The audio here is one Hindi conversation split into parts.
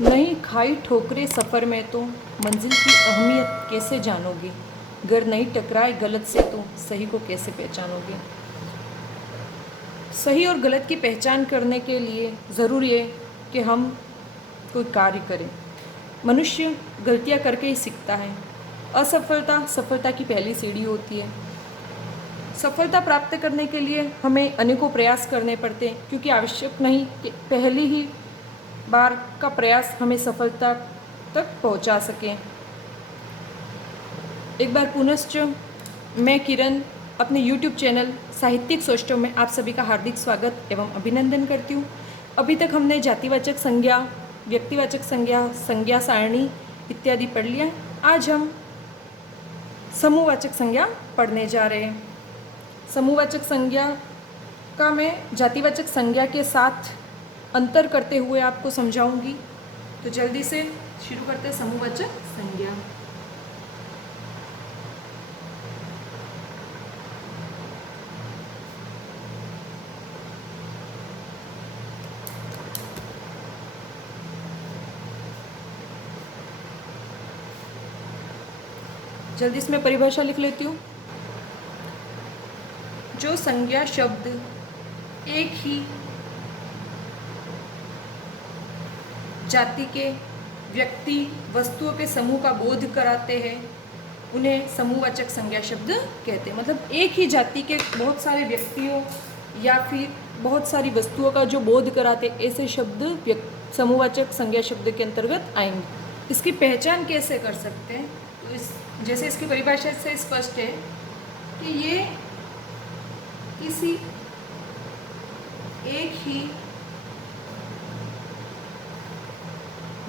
नहीं खाई ठोकरे सफ़र में तो मंजिल की अहमियत कैसे जानोगे। गर नहीं टकराए गलत से तो सही को कैसे पहचानोगे। सही और गलत की पहचान करने के लिए ज़रूरी है कि हम कोई कार्य करें। मनुष्य गलतियां करके ही सीखता है। असफलता सफलता की पहली सीढ़ी होती है। सफलता प्राप्त करने के लिए हमें अनेकों प्रयास करने पड़ते हैं, क्योंकि आवश्यक नहीं कि पहली ही बार का प्रयास हमें सफलता तक पहुंचा सके। एक बार पुनश्च मैं किरण अपने YouTube चैनल साहित्यिक सोचों में आप सभी का हार्दिक स्वागत एवं अभिनंदन करती हूँ। अभी तक हमने जातिवाचक संज्ञा, व्यक्तिवाचक संज्ञा, संज्ञा सारणी इत्यादि पढ़ लिया। आज हम समूहवाचक संज्ञा पढ़ने जा रहे हैं। समूहवाचक संज्ञा का मैं जातिवाचक संज्ञा के साथ अंतर करते हुए आपको समझाऊंगी। तो जल्दी से शुरू करते हैं समूहवाचक संज्ञा। जल्दी से मैं परिभाषा लिख लेती हूँ। जो संज्ञा शब्द एक ही जाति के व्यक्ति वस्तुओं के समूह का बोध कराते हैं, उन्हें समूहवाचक संज्ञा शब्द कहते हैं। मतलब एक ही जाति के बहुत सारे व्यक्तियों या फिर बहुत सारी वस्तुओं का जो बोध कराते, ऐसे शब्द समूहवाचक संज्ञा शब्द के अंतर्गत आएंगे। इसकी पहचान कैसे कर सकते हैं? तो जैसे इसकी परिभाषा से स्पष्ट है कि ये किसी एक ही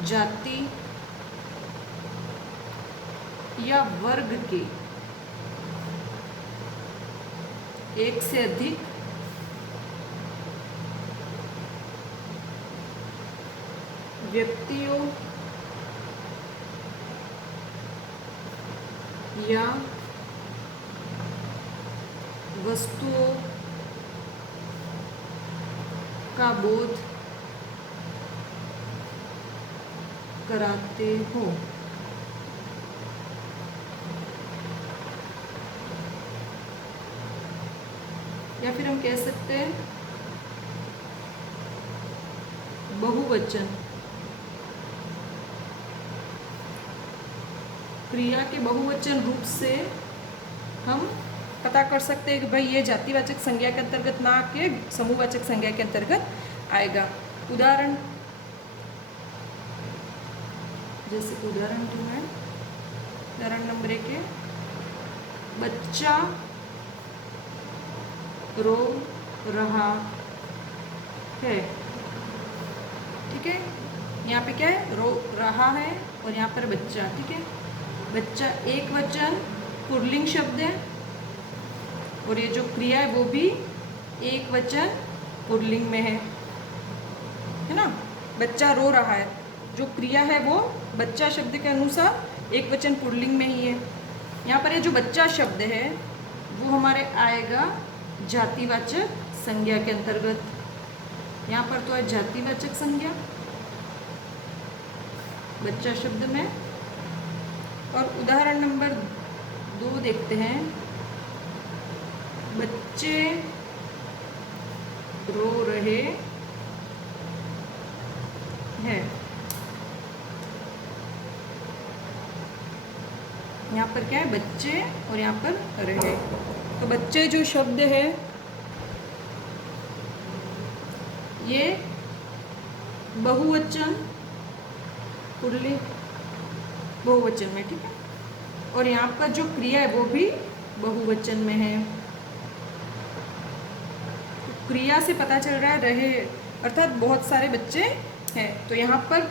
जाति या वर्ग के एक से अधिक व्यक्तियों या वस्तुओं का बोध कराते हो। या फिर हम कह सकते हैं बहुवचन। क्रिया के बहुवचन रूप से हम पता कर सकते हैं कि भाई ये जातिवाचक संज्ञा के अंतर्गत ना आके समूहवाचक संज्ञा के अंतर्गत आएगा। उदाहरण जैसे उदाहरण जो है, उदाहरण नंबर 1 है, बच्चा रो रहा है। ठीक है, यहाँ पे क्या है? रो रहा है और यहाँ पर बच्चा। ठीक है, बच्चा एक वचन पुल्लिंग शब्द है और ये जो क्रिया है वो भी एक वचन पुल्लिंग में है ना। बच्चा रो रहा है, जो क्रिया है वो बच्चा शब्द के अनुसार एक वचन पुल्लिंग में ही है। यहाँ पर ये जो बच्चा शब्द है वो हमारे आएगा जातिवाचक संज्ञा के अंतर्गत। यहाँ पर तो है जातिवाचक संज्ञा बच्चा शब्द में। और उदाहरण नंबर 2 देखते हैं, बच्चे रो रहे हैं। यहाँ पर क्या है? बच्चे और यहाँ पर रहे। तो बच्चे जो शब्द है ये बहुवचन पुल्लिंग बहुवचन में। ठीक है, और यहाँ पर जो क्रिया है वो भी बहुवचन में है। तो क्रिया से पता चल रहा है रहे, अर्थात बहुत सारे बच्चे हैं। तो यहाँ पर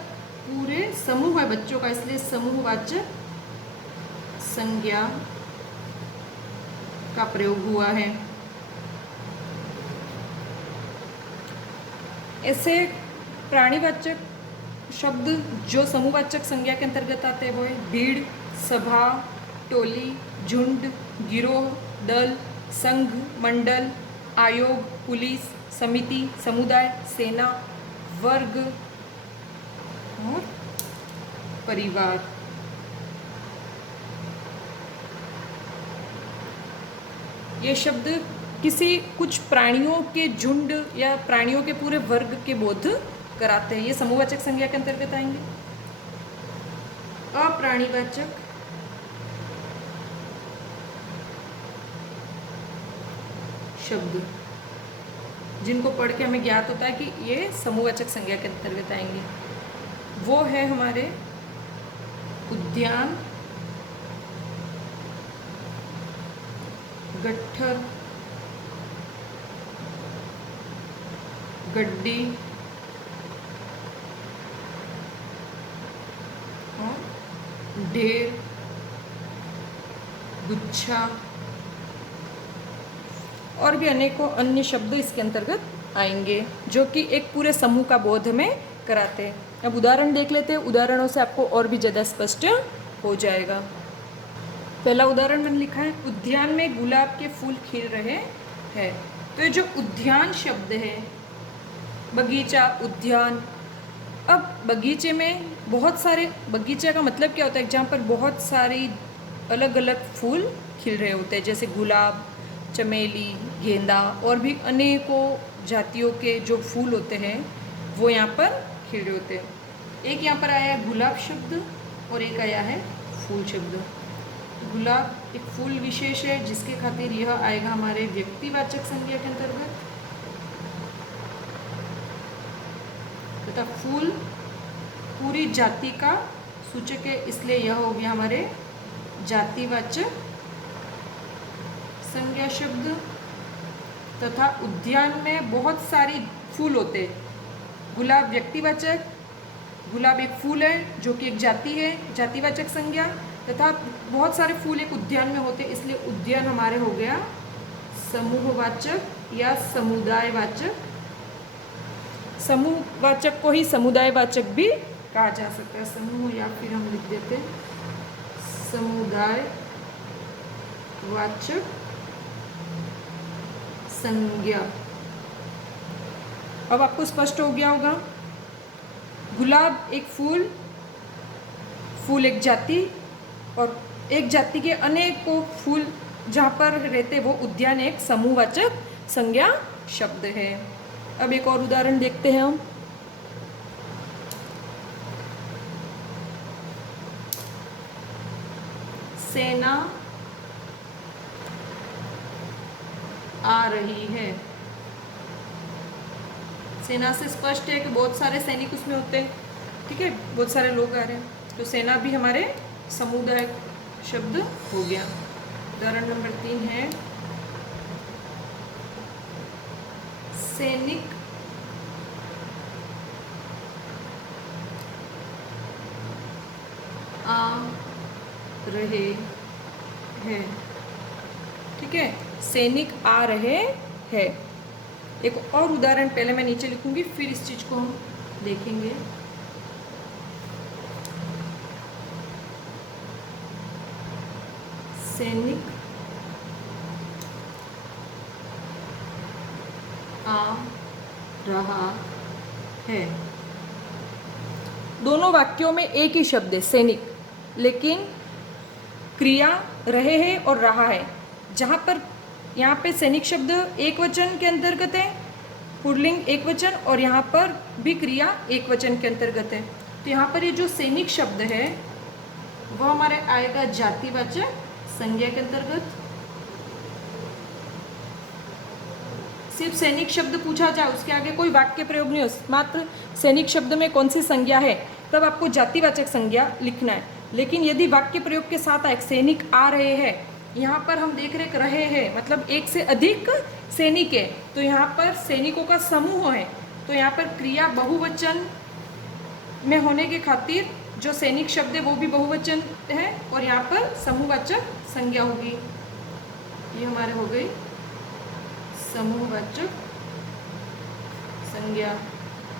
पूरे समूह है बच्चों का, इसलिए समूहवाचक संज्ञा का प्रयोग हुआ है। ऐसे प्राणीवाचक शब्द जो समूहवाचक संज्ञा के अंतर्गत आते हैं वो है भीड़, सभा, टोली, झुंड, गिरोह, दल, संघ, मंडल, आयोग, पुलिस, समिति, समुदाय, सेना, वर्ग, और परिवार। ये शब्द किसी कुछ प्राणियों के झुंड या प्राणियों के पूरे वर्ग के बोध कराते हैं। ये समूहवाचक संज्ञा के अंतर्गत आएंगे। अप्राणीवाचक शब्द जिनको पढ़ के हमें ज्ञात होता है कि ये समूहवाचक संज्ञा के अंतर्गत आएंगे, वो है हमारे उद्यान, गट्ठर, गड्डी और ढेर, गुच्छा और भी अनेकों अन्य शब्द इसके अंतर्गत आएंगे जो कि एक पूरे समूह का बोध हमें कराते हैं। अब उदाहरण देख लेते हैं, उदाहरणों से आपको और भी ज़्यादा स्पष्ट हो जाएगा। पहला उदाहरण मैंने लिखा है, उद्यान में गुलाब के फूल खिल रहे हैं। तो ये जो उद्यान शब्द है, बगीचा, उद्यान, अब बगीचे में बहुत सारे, बगीचा का मतलब क्या होता है, जहाँ पर बहुत सारी अलग अलग फूल खिल रहे होते हैं, जैसे गुलाब, चमेली, गेंदा और भी अनेकों जातियों के जो फूल होते हैं वो यहाँ पर खिल रहे होते हैं। एक यहाँ पर आया है गुलाब शब्द और एक आया है फूल शब्द। गुलाब एक फूल विशेष है जिसके खातिर यह आएगा हमारे व्यक्तिवाचक संज्ञा के अंतर्गत, तथा फूल पूरी जाति का सूचक है, इसलिए यह हो गया हमारे जातिवाचक संज्ञा शब्द। तथा उद्यान में बहुत सारी फूल होते हैं। गुलाब व्यक्तिवाचक, गुलाब एक फूल है जो कि एक जाति है, जातिवाचक संज्ञा, तथा बहुत सारे फूल एक उद्यान में होते हैं, इसलिए उद्यान हमारे हो गया समूहवाचक या समुदायवाचक। समूहवाचक को ही समुदायवाचक भी कहा जा सकता है, समूह, या फिर हम लिख देते समुदायवाचक संज्ञा। अब आपको स्पष्ट हो गया होगा, गुलाब एक फूल, फूल एक जाति, और एक जाति के अनेकों फूल जहाँ पर रहते वो उद्यान एक समूहवाचक संज्ञा शब्द है। अब एक और उदाहरण देखते हैं हम। सेना आ रही है। सेना से स्पष्ट है कि बहुत सारे सैनिक उसमें होते हैं, ठीक है, बहुत सारे लोग आ रहे हैं, तो सेना भी हमारे समुदाय शब्द हो गया। उदाहरण नंबर 3 है, सैनिक आ रहे हैं, ठीक है, सैनिक आ रहे हैं। एक और उदाहरण पहले मैं नीचे लिखूंगी, फिर इस चीज को हम देखेंगे। सैनिक आ रहा है। दोनों वाक्यों में एक ही शब्द है सैनिक, लेकिन क्रिया रहे हैं और रहा है। जहाँ पर यहाँ पे सैनिक शब्द एक वचन के अंतर्गत है, पुल्लिंग एक वचन, और यहाँ पर भी क्रिया एक वचन के अंतर्गत है। तो यहाँ पर ये जो सैनिक शब्द है वह हमारे आएगा जातिवाचक संज्ञा के अंतर्गत। सिर्फ सैनिक शब्द पूछा जाए, उसके आगे कोई वाक्य प्रयोग नहीं हो, मात्र सैनिक शब्द में कौन सी संज्ञा है तब आपको जातिवाचक संज्ञा लिखना है। लेकिन यदि वाक्य प्रयोग के साथ एक सैनिक आ रहे हैं, यहाँ पर हम देख रहे हैं मतलब एक से अधिक सैनिक है, तो यहाँ पर सैनिकों का समूह है, तो यहाँ पर क्रिया बहुवचन में होने के खातिर जो सैनिक शब्द है वो भी बहुवचन है, और यहाँ पर समूहवाचक संज्ञा होगी। ये हमारे हो गई समूहवाचक संज्ञा,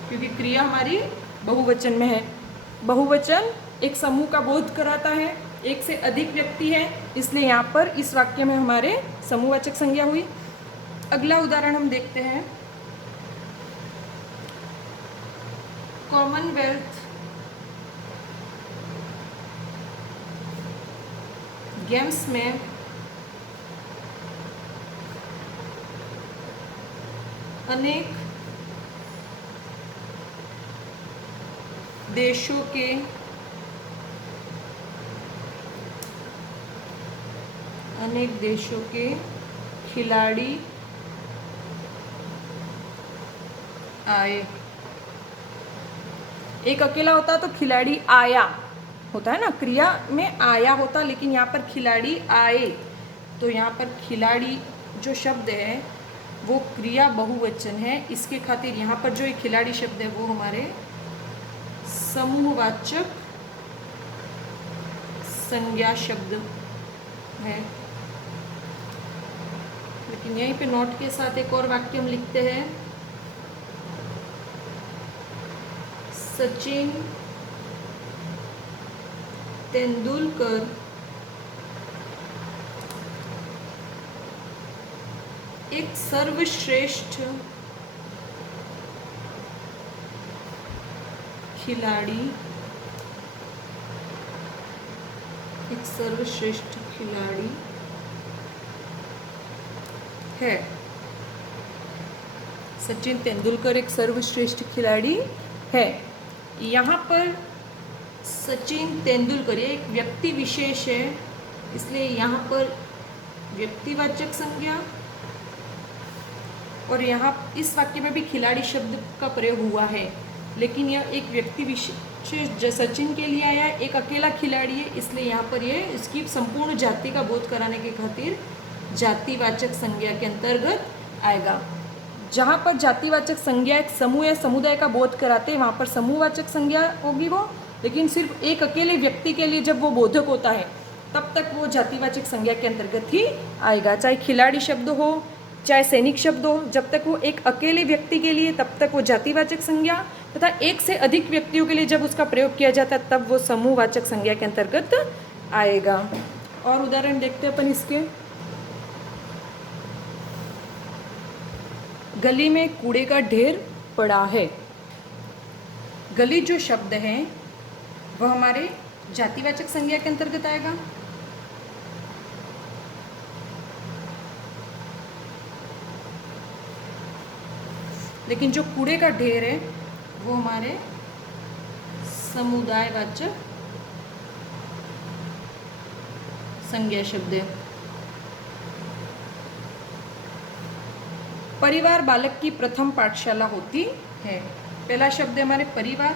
क्योंकि क्रिया हमारी बहुवचन में है। बहुवचन एक समूह का बोध कराता है, एक से अधिक व्यक्ति है, इसलिए यहाँ पर इस वाक्य में हमारे समूहवाचक संज्ञा हुई। अगला उदाहरण हम देखते हैं, कॉमनवेल्थ गेम्स में अनेक देशों के खिलाड़ी आए। एक अकेला होता तो खिलाड़ी आया होता है ना, क्रिया में आया होता, लेकिन यहाँ पर खिलाड़ी आए, तो यहाँ पर खिलाड़ी जो शब्द है वो क्रिया बहुवचन है। इसके खातिर यहाँ पर जो एक खिलाड़ी शब्द है वो हमारे समूहवाचक संज्ञा शब्द है। लेकिन यहीं पे नोट के साथ एक और वाक्य हम लिखते हैं, सचिन तेंदुलकर एक सर्वश्रेष्ठ खिलाड़ी है। सचिन तेंदुलकर एक सर्वश्रेष्ठ खिलाड़ी है। यहाँ पर सचिन तेंदुलकर ये एक व्यक्ति विशेष है, इसलिए यहाँ पर व्यक्तिवाचक संज्ञा, और यहाँ इस वाक्य में भी खिलाड़ी शब्द का प्रयोग हुआ है, लेकिन यह एक व्यक्ति विशेष सचिन के लिए आया है, एक अकेला खिलाड़ी है, इसलिए यहाँ पर ये इसकी संपूर्ण जाति का बोध कराने के खातिर जातिवाचक संज्ञा के अंतर्गत आएगा। जहाँ पर जातिवाचक संज्ञा एक समूह या समुदाय का बोध कराते हैं वहाँ पर समूहवाचक संज्ञा होगी वो, लेकिन सिर्फ एक अकेले व्यक्ति के लिए जब वो बोधक होता है तब तक वो जातिवाचक संज्ञा के अंतर्गत ही आएगा। चाहे खिलाड़ी शब्द हो चाहे सैनिक शब्द हो, जब तक वो एक अकेले व्यक्ति के लिए तब तक वो जातिवाचक संज्ञा, तथा एक से अधिक व्यक्तियों के लिए जब उसका प्रयोग किया जाता है तब वो समूहवाचक संज्ञा के अंतर्गत आएगा। और उदाहरण देखते हैं अपन इसके। गली में कूड़े का ढेर पड़ा है। गली जो शब्द है वह हमारे जातिवाचक संज्ञा के अंतर्गत आएगा। लेकिन जो कूड़े का ढेर है वो हमारे समुदायवाचक संज्ञा शब्द है। परिवार बालक की प्रथम पाठशाला होती है। पहला शब्द है हमारे परिवार।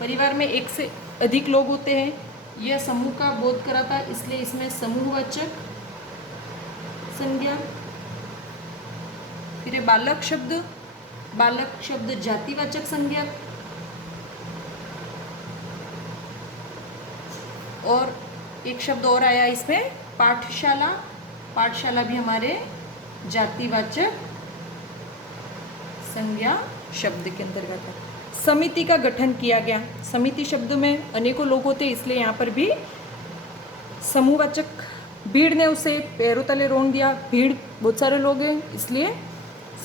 परिवार में एक से अधिक लोग होते हैं, यह समूह का बोध कराता है, इसलिए इसमें समूहवाचक संज्ञा। फिर बालक शब्द जातिवाचक संज्ञा। और एक शब्द और आया इसमें पाठशाला। पाठशाला भी हमारे जातिवाचक संज्ञा शब्द के अंतर्गत है। समिति का गठन किया गया। समिति शब्द में अनेकों लोग होते हैं, इसलिए यहाँ पर भी समूहवाचक। भीड़ ने उसे पैरों तले रोन दिया। भीड़ बहुत सारे लोग हैं, इसलिए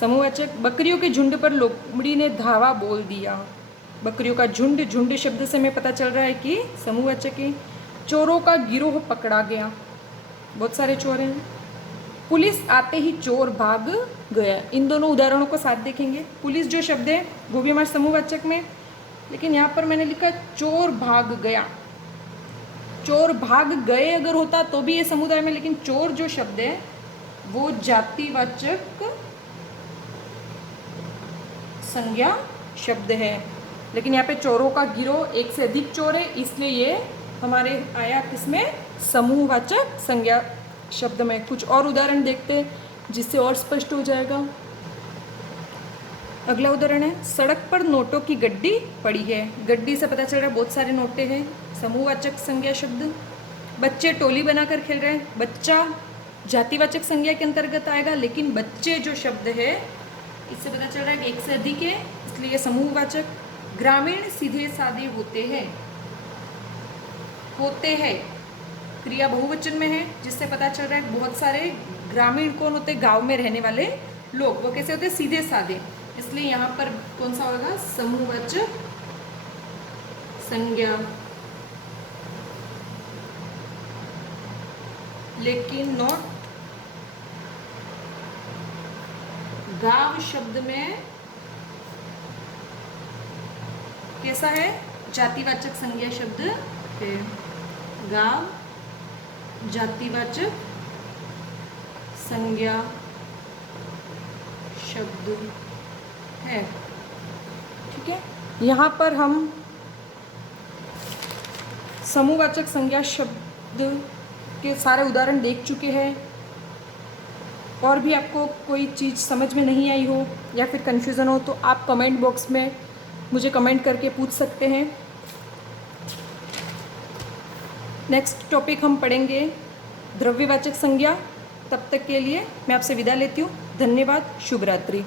समूहवाचक। बकरियों के झुंड पर लोमड़ी ने धावा बोल दिया। बकरियों का झुंड, झुंड शब्द से हमें पता चल रहा है कि समूहवाचक है। चोरों का गिरोह पकड़ा गया। बहुत सारे चोर हैं। पुलिस आते ही चोर भाग गया। इन दोनों उदाहरणों को साथ देखेंगे। पुलिस जो शब्द है वो भी हमारे समूहवाचक में, लेकिन यहाँ पर मैंने लिखा चोर भाग गया। चोर भाग गए अगर होता तो भी ये समुदाय में, लेकिन चोर जो शब्द है वो जातिवाचक संज्ञा शब्द है। लेकिन यहाँ पे चोरों का गिरोह, एक से अधिक चोर है, इसलिए ये हमारे आया किसमें, समूहवाचक संज्ञा शब्द में। कुछ और उदाहरण देखते हैं जिससे और स्पष्ट हो जाएगा। अगला उदाहरण है, सड़क पर नोटों की गड्डी पड़ी है। गड्डी से पता चल रहा है बहुत सारे नोटे हैं, समूहवाचक संज्ञा शब्द। बच्चे टोली बनाकर खेल रहे हैं। बच्चा जातिवाचक संज्ञा के अंतर्गत आएगा, लेकिन बच्चे जो शब्द है इससे पता चल रहा है कि एक से अधिक है, इसलिए ये समूहवाचक। ग्रामीण सीधे साधे होते हैं क्रिया बहुवचन में है, जिससे पता चल रहा है बहुत सारे ग्रामीण कौन होते हैं, गांव में रहने वाले लोग। वो कैसे होते हैं, सीधे साधे, इसलिए यहाँ पर कौन सा होगा, समूहवाचक संज्ञा। लेकिन नॉट। गांव शब्द में कैसा है? जातिवाचक संज्ञा शब्द है। गांव जातिवाचक संज्ञा शब्द है। ठीक है, यहाँ पर हम समूहवाचक संज्ञा शब्द के सारे उदाहरण देख चुके हैं। और भी आपको कोई चीज़ समझ में नहीं आई हो या फिर कन्फ्यूज़न हो तो आप कमेंट बॉक्स में मुझे कमेंट करके पूछ सकते हैं। नेक्स्ट टॉपिक हम पढ़ेंगे द्रव्यवाचक संज्ञा। तब तक के लिए मैं आपसे विदा लेती हूँ। धन्यवाद। शुभ रात्रि।